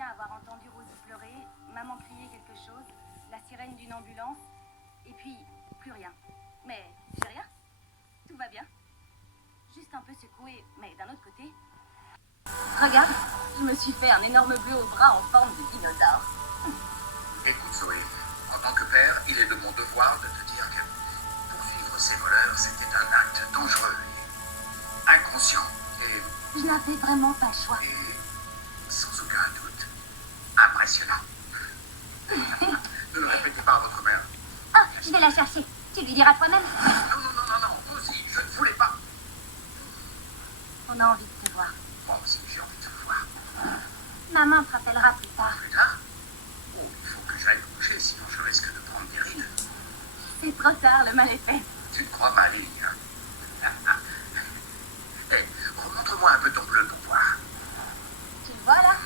souviens avoir entendu Rosie pleurer, maman crier quelque chose, la sirène d'une ambulance, et puis plus rien. Mais j'ai rien. Tout va bien. Juste un peu secoué, mais d'un autre côté... Regarde, je me suis fait un énorme bleu au bras en forme de dinosaure. Écoute Zoé, en tant que père, il est de mon devoir de te dire que poursuivre ces voleurs, c'était un acte dangereux et inconscient et... Je n'avais vraiment pas le choix. Et sans aucun doute, impressionnant. Ne le répétez pas à votre mère. Oh, je vais la chercher. Tu lui diras toi-même. Non, vous aussi, je ne voulais pas. On a envie de te voir. Moi aussi, j'ai envie de te voir. Maman te rappellera plus tard. Plus tard? Oh, il faut que j'aille me coucher, sinon je risque de prendre des rides. C'est trop tard, le mal est fait. Tu ne crois pas, Ligne. Hé, remontre-moi un peu ton bleu pour voir. Tu le vois là?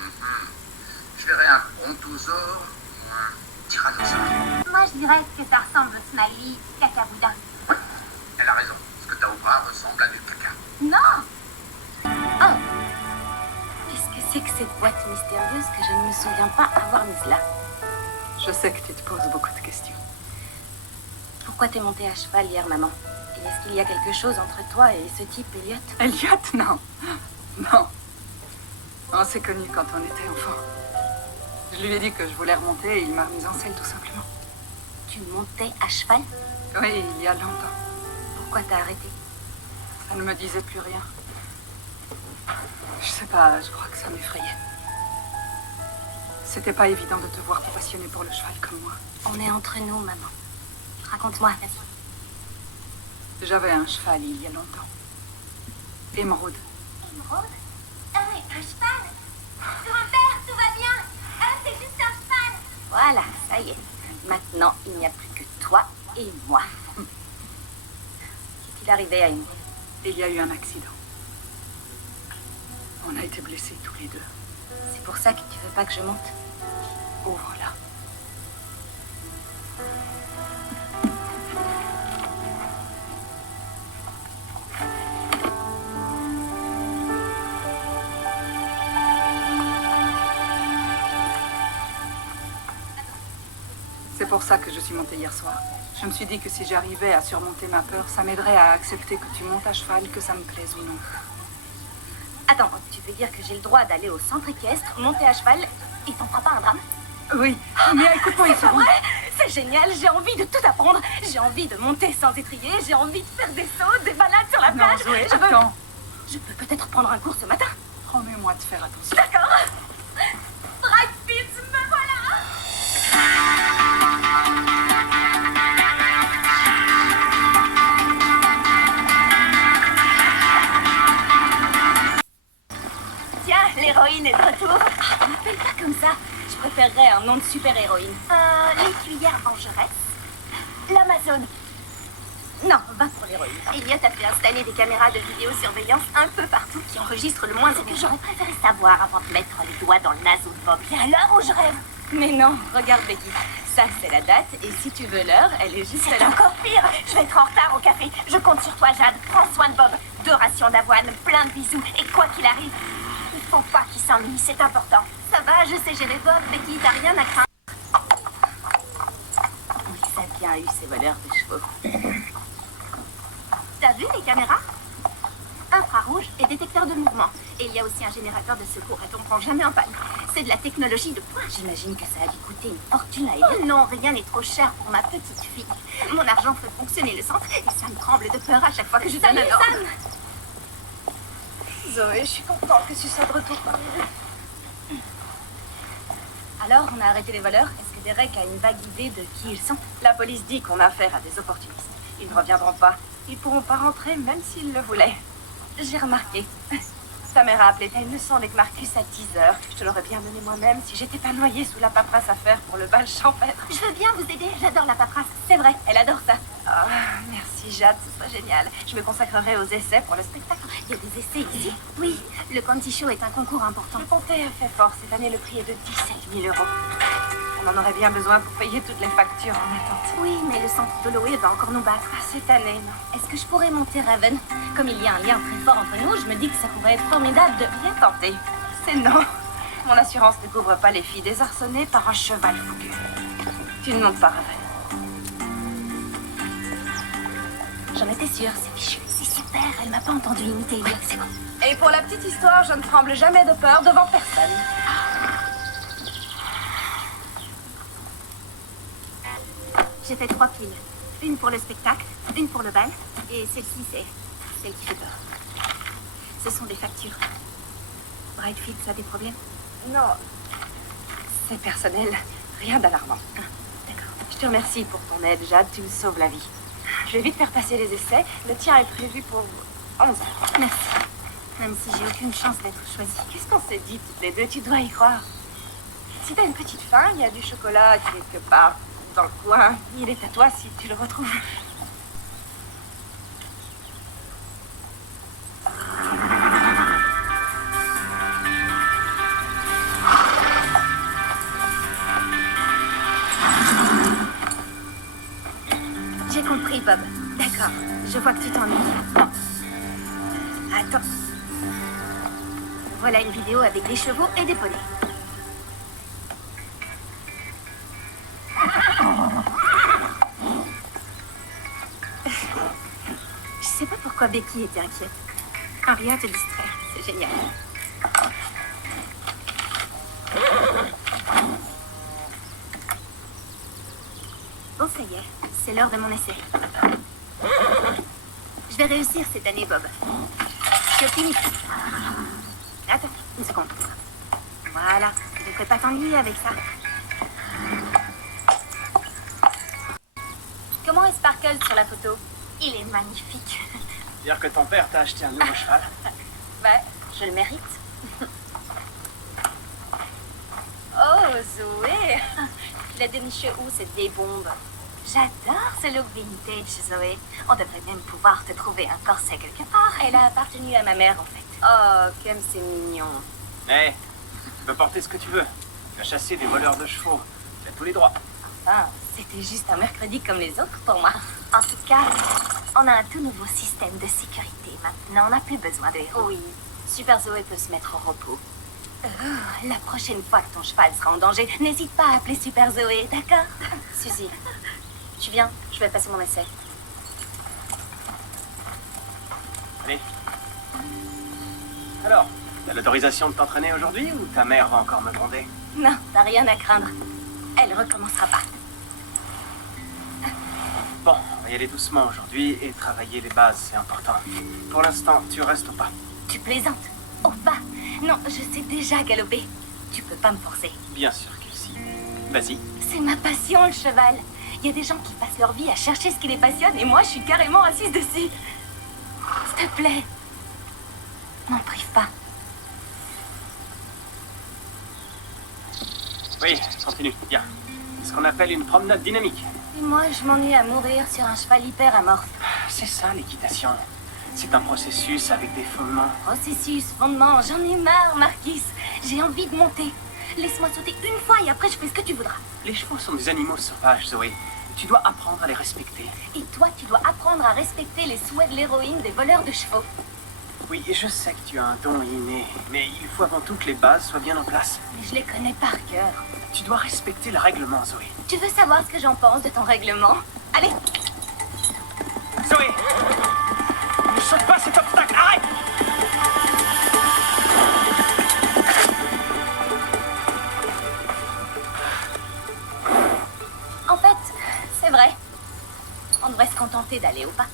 Je verrais un brontosaure ou un tyrannosaure. Moi, je dirais que ça ressemble au Smiley Cacaboudin. Oui, elle a raison. Ce que t'as au bras ressemble à du caca. Non! Oh! Qu'est-ce que c'est que cette boîte mystérieuse que je ne me souviens pas avoir mise là? Je sais que tu te poses beaucoup de questions. Pourquoi t'es montée à cheval hier, maman? Et est-ce qu'il y a quelque chose entre toi et ce type, Elliot? Elliot, non. Non. On s'est connus quand on était enfants. Je lui ai dit que je voulais remonter et il m'a remise en selle tout simplement. Tu montais à cheval? Oui, il y a longtemps. Pourquoi t'as arrêté? Ça ne me disait plus rien. Je sais pas, je crois que ça m'effrayait. C'était pas évident de te voir passionné pour le cheval comme moi. On est entre nous, maman. Raconte-moi, vas-y. J'avais un cheval il y a longtemps. Émeraude. Émeraude? Ah oui, un cheval? Grand-père, tout va bien? Ah, c'est juste un cheval. Voilà, ça y est. Maintenant, il n'y a plus que toi et moi. Qu'est-il arrivé à Émeraude? Il y a eu un accident. On a été blessés tous les deux. C'est pour ça que tu veux pas que je monte? Ouvre-la. C'est pour ça que je suis montée hier soir. Je me suis dit que si j'arrivais à surmonter ma peur, ça m'aiderait à accepter que tu montes à cheval, que ça me plaise ou non. Attends, tu veux dire que j'ai le droit d'aller au centre équestre, monter à cheval, et t'en feras pas un drame? Oui, mais écoute-moi une C'est seconde. vrai? C'est génial, j'ai envie de tout apprendre. J'ai envie de monter sans étrier, j'ai envie de faire des sauts, des balades sur la Non, plage. Zoé, Je veux- attends. Je peux peut-être prendre un cours ce matin. Promets-moi de faire attention. D'accord. Brad Pitt, me voilà. Tiens, l'héroïne est de retour. Ah, m'appelle pas comme ça. Je préférerais un nom de super-héroïne. L'écuyère vengeresse. L'Amazone. Non, va pour l'héroïne. Elliot a fait installer des caméras de vidéosurveillance un peu partout qui enregistrent le moindre que j'aurais préféré savoir avant de mettre les doigts dans le naseau de Bob. C'est à l'heure où je rêve. Mais non, regarde Becky. Ça, c'est la date, et si tu veux l'heure, elle est juste là. C'est encore pire. Je vais être en retard au café. Je compte sur toi, Jade. Prends soin de Bob. 2 rations d'avoine, plein de bisous, et quoi qu'il arrive, il faut pas qu'il s'ennuie, c'est important. Ça va, je sais gérer Bob, Becky, t'as rien à craindre. Oui, ça a bien eu, ces voleurs de chevaux. T'as vu les caméras? Infrarouge et détecteur de mouvement. Et il y a aussi un générateur de secours, elle tombe jamais en panne. C'est de la technologie de pointe. J'imagine que ça a dû coûter une fortune à Elliot. Non, rien n'est trop cher pour ma petite fille. Mon argent fait fonctionner le centre et ça me tremble de peur à chaque fois que je donne un ordre. Zoé, je suis contente que tu sois de retour parmi nous. Alors, on a arrêté les voleurs. Est-ce que Derek a une vague idée de qui ils sont? La police dit qu'on a affaire à des opportunistes. Ils ne reviendront pas. Ils pourront pas rentrer même s'ils le voulaient. J'ai remarqué. Ta mère a appelé tel leçon avec Marcus à 10h. Je te l'aurais bien donné moi-même si j'étais pas noyée sous la paperasse à faire pour le bal champêtre. Je veux bien vous aider, j'adore la paperasse. C'est vrai, elle adore ça. Ah, merci Jade, ce serait génial. Je me consacrerai aux essais pour le spectacle. Il y a des essais ici? Oui, le Conti Show est un concours important. Le comté a fait fort. Cette année, le prix est de 17 000 €. On en aurait bien besoin pour payer toutes les factures en attente. Oui, mais le centre d'Holloway va encore nous battre. Cette année, non. Est-ce que je pourrais monter Raven? Comme il y a un lien très fort entre nous, je me dis que ça pourrait être formidable de... Bien tenté. C'est non. Mon assurance ne couvre pas les filles désarçonnées par un cheval fougueux. Tu ne montes pas, Ravel. J'en étais sûre, c'est fichu. C'est super, elle m'a pas entendu imiter. Oui, c'est bon. Et pour la petite histoire, je ne tremble jamais de peur devant personne. J'ai fait 3 piles. Une pour le spectacle, une pour le bal, et celle-ci, c'est celle qui fait peur. Ce sont des factures. Brightfield, ça a des problèmes? Non, c'est personnel. Rien d'alarmant. Ah, d'accord. Je te remercie pour ton aide, Jade. Tu me sauves la vie. Je vais vite faire passer les essais. Le tien est prévu pour 11 heures. Merci. Même si j'ai aucune chance d'être choisie. Qu'est-ce qu'on s'est dit toutes les deux? Tu dois y croire. Si t'as une petite faim, il y a du chocolat quelque part dans le coin. Il est à toi si tu le retrouves. J'ai compris, Bob. D'accord. Je vois que tu t'ennuies. Bon. Attends. Voilà une vidéo avec des chevaux et des poneys. Je sais pas pourquoi Becky était inquiète. Aria te distrait. C'est génial. Bon, ça y est. C'est l'heure de mon essai. Je vais réussir cette année, Bob. Je suis optimiste. Attends, une seconde. Voilà. Je ne devrais pas t'ennuyer avec ça. Comment est Sparkle sur la photo? Il est magnifique. Dire que ton père t'a acheté un nouveau cheval. Ouais, je le mérite. Oh, Zoé. Tu l'as déniché où, cette vieille bombe? J'adore ce look vintage, Zoé. On devrait même pouvoir te trouver un corset quelque part. Elle a appartenu à ma mère, en fait. Oh, comme c'est mignon. Hé, tu peux porter ce que tu veux. Tu as chassé des voleurs de chevaux. Tu as tous les droits. Enfin, c'était juste un mercredi comme les autres pour moi. En tout cas, on a un tout nouveau système de sécurité. Maintenant, on n'a plus besoin de héros. Oui, Super Zoé peut se mettre au repos. La prochaine fois que ton cheval sera en danger, n'hésite pas à appeler Super Zoé, d'accord? Suzy, tu viens? Je vais passer mon essai. Allez. Alors, t'as l'autorisation de t'entraîner aujourd'hui ou ta mère va encore me gronder? Non, t'as rien à craindre. Elle recommencera pas. Bon, on va y aller doucement aujourd'hui et travailler les bases, c'est important. Pour l'instant, tu restes au pas. Tu plaisantes? Au pas? Non, je sais déjà galoper. Tu peux pas me forcer. Bien sûr que si. Vas-y. C'est ma passion, le cheval. Il y a des gens qui passent leur vie à chercher ce qui les passionne et moi, je suis carrément assise dessus. S'il te plaît, m'en prive pas. Oui, continue. Bien. C'est ce qu'on appelle une promenade dynamique. Et moi, je m'ennuie à mourir sur un cheval hyper amorphe. C'est ça l'équitation. C'est un processus avec des fondements. Processus, fondement, j'en ai marre, Marquis. J'ai envie de monter. Laisse-moi sauter une fois et après je fais ce que tu voudras. Les chevaux sont des animaux sauvages, Zoé. Tu dois apprendre à les respecter. Et toi, tu dois apprendre à respecter les souhaits de l'héroïne des voleurs de chevaux. Oui, je sais que tu as un don inné, mais il faut avant tout que les bases soient bien en place. Mais je les connais par cœur. Tu dois respecter le règlement, Zoé. Tu veux savoir ce que j'en pense de ton règlement? Allez! Zoé! Ne saute pas cet obstacle! Arrête! En fait, c'est vrai. On devrait se contenter d'aller au pas.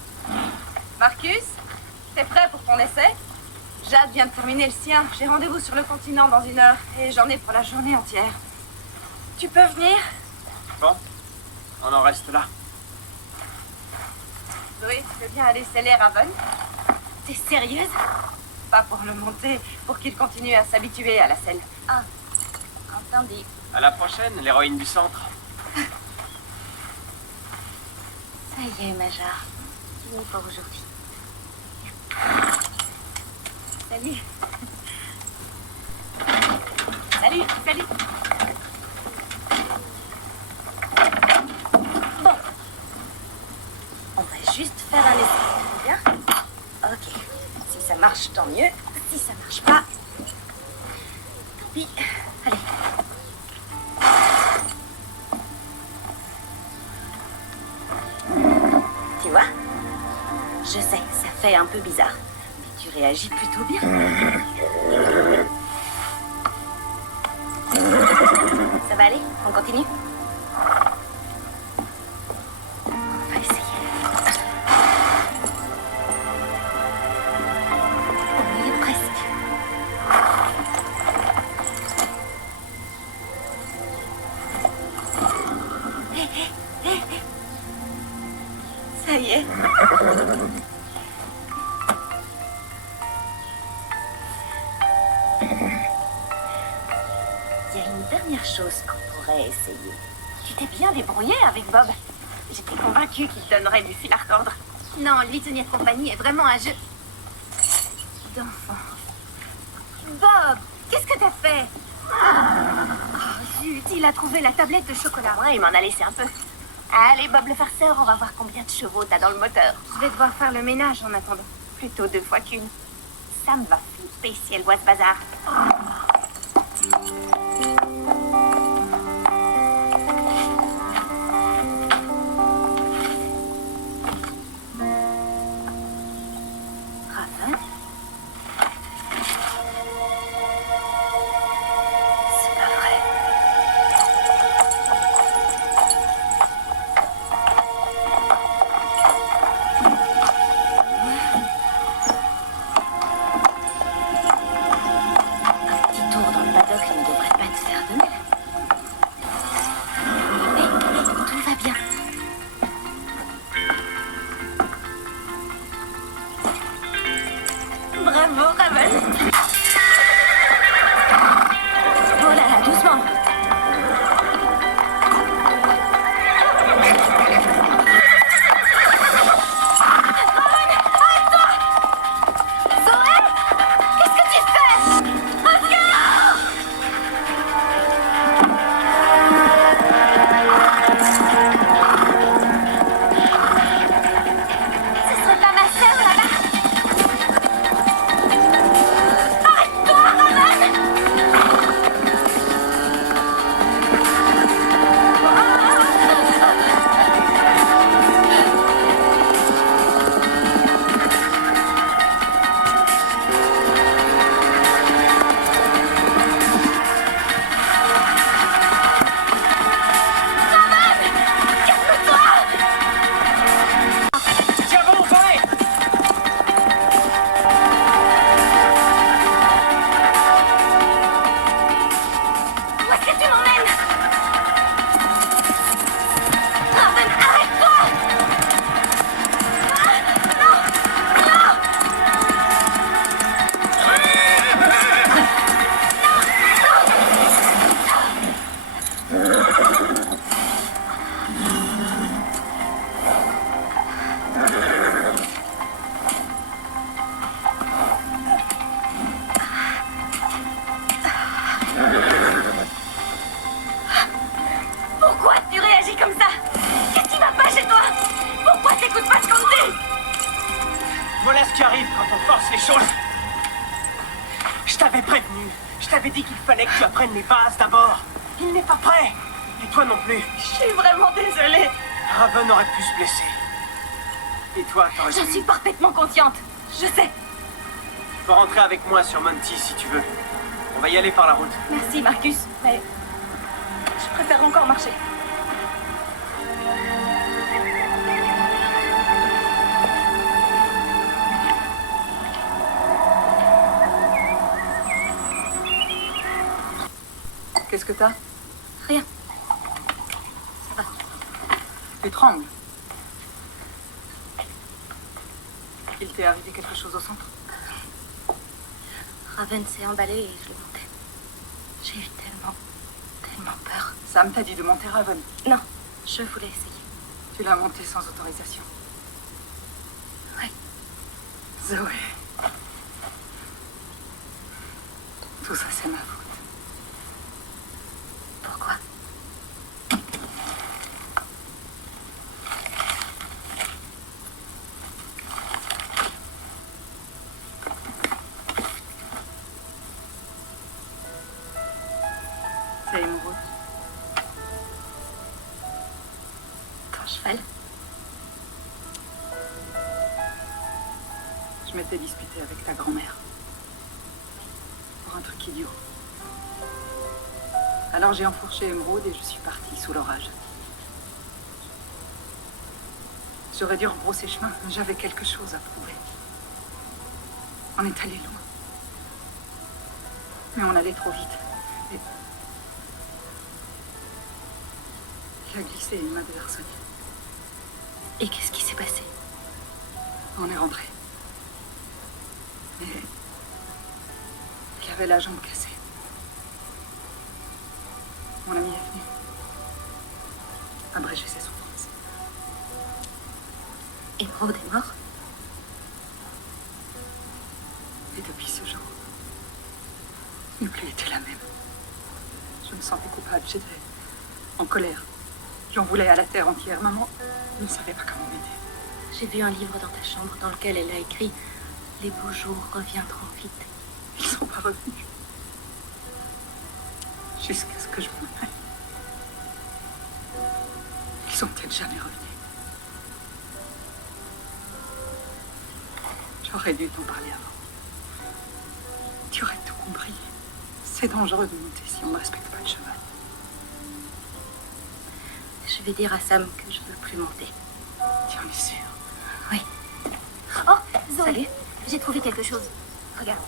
Marcus, t'es prêt pour ton essai? Jade vient de terminer le sien. J'ai rendez-vous sur le continent dans 1 heure et j'en ai pour la journée entière. Tu peux venir? Bon, on en reste là. Zoé, tu veux bien aller sceller Raven? T'es sérieuse? Pas pour le monter, pour qu'il continue à s'habituer à la selle. Ah, entendu. À la prochaine, l'héroïne du centre. Ça y est, Major. Fini pour aujourd'hui. Salut. Salut, salut. Bon. On va juste faire un essai. Bien? Ok. Si ça marche, tant mieux. Si ça marche pas, tant pis. fait un peu bizarre. Mais tu réagis plutôt bien. Ça va aller? On continue? On va essayer. On y est presque. Ça y est. Il y a une dernière chose qu'on pourrait essayer. Tu t'es bien débrouillé avec Bob. J'étais convaincue qu'il te donnerait du fil à retordre. Non, lui tenir compagnie est vraiment un jeu d'enfant. Bob, qu'est-ce que t'as fait? Oh, zut, il a trouvé la tablette de chocolat. Ouais, il m'en a laissé un peu. Allez, Bob le farceur, on va voir combien de chevaux t'as dans le moteur. Je vais devoir faire le ménage en attendant. Plutôt 2 fois qu'une. Sam va flipper si elle voit ce bazar. Raven? C'est pas vrai. Un petit tour dans le paddock ne devrait pas te faire de mal. Mais tout va bien. Bravo, Raven. Oh là là, doucement. Zoé, qu'est-ce que tu fais? Ce serait pas ma sœur là-bas? Arrête-toi, Raven! Tiens bon, Zoé! Où est-ce que tu m'emmènes? Raven, arrête-toi! Pourquoi tu réagis comme ça? Qu'est-ce qui va pas chez toi? Pourquoi t'écoutes pas ce qu'on te dit? Voilà ce qui arrive quand on force les choses. Je t'avais prévenu. Je t'avais dit qu'il fallait que tu apprennes les bases d'abord. Il n'est pas prêt. Et toi non plus. Je suis vraiment désolée. Raven aurait pu se blesser. Et toi, t'aurais Je pu... suis parfaitement consciente. Je sais. Tu peux rentrer avec moi sur Monty si tu veux. On va y aller par la route. Merci, Marcus. Mais je préfère encore marcher. Qu'est-ce que t'as? Rien. Tu trembles. Il t'est arrivé quelque chose au centre? Raven s'est emballé et je le montais. J'ai eu tellement peur. Sam t'a dit de monter Raven. Non, je voulais essayer. Tu l'as monté sans autorisation. Oui. Zoé. Tout ça, c'est ma faute. Pourquoi? C'est une route. Ton cheval? Je m'étais disputée avec ta grand-mère. Pour un truc idiot. Alors j'ai enfourché Émeraude et je suis partie sous l'orage. J'aurais dû rebrousser chemin, mais j'avais quelque chose à prouver. On est allé loin. Mais on allait trop vite. Et... il a glissé et il m'a désarçonné. Et qu'est-ce qui s'est passé? On est rentré. Mais... il avait la jambe cassée. Mon ami est venu abréger ses souffrances. Émeraude est mort? Et depuis ce jour, je n'ai plus été la même. Je me sentais coupable, j'étais en colère. J'en voulais à la terre entière. Maman ne savait pas comment m'aider. J'ai vu un livre dans ta chambre dans lequel elle a écrit « Les beaux jours reviendront vite Ils sont pas revenus. Jusqu'à ce que je m'en aille. Ils sont peut-être jamais revenus. J'aurais dû t'en parler avant. Tu aurais tout compris. C'est dangereux de monter si on ne respecte pas le cheval. » Je vais dire à Sam que je veux plus monter. Tu en es sûre? Oui. Oh, Zoé, Salut. j'ai trouvé quelque chose. Regarde.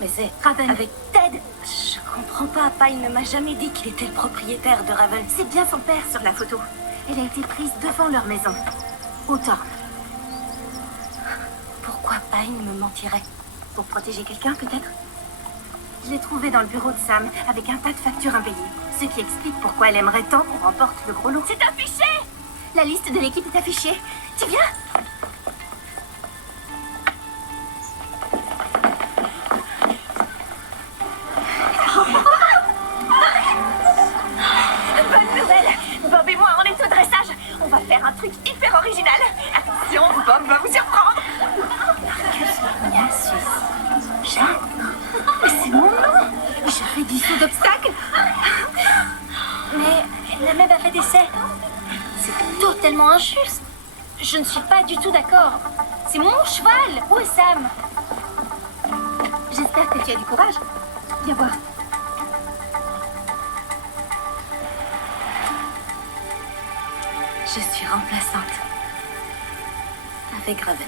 Mais c'est Raven. avec Ted. Je comprends pas. Pine ne m'a jamais dit qu'il était le propriétaire de Raven. C'est bien son père sur la photo. Elle a été prise devant leur maison. Au Thorn. Pourquoi Pine me mentirait? Pour protéger quelqu'un, peut-être? Je l'ai trouvé dans le bureau de Sam, avec un tas de factures impayées. Ce qui explique pourquoi elle aimerait tant qu'on remporte le gros lot. C'est affiché! La liste de l'équipe est affichée. Tu viens? Bonne nouvelle! Bob et moi, on est au dressage. On va faire un truc hyper original. Attention, Bob va vous surprendre. La Suisse. Jeanne? Mais c'est mon nom! Je fais du saut d'obstacle. Mais la même a fait d'essai. C'est totalement injuste. Je ne suis pas du tout d'accord. C'est mon cheval. Où est Sam? J'espère que tu as du courage. Viens voir. Je suis remplaçante. Avec Raven.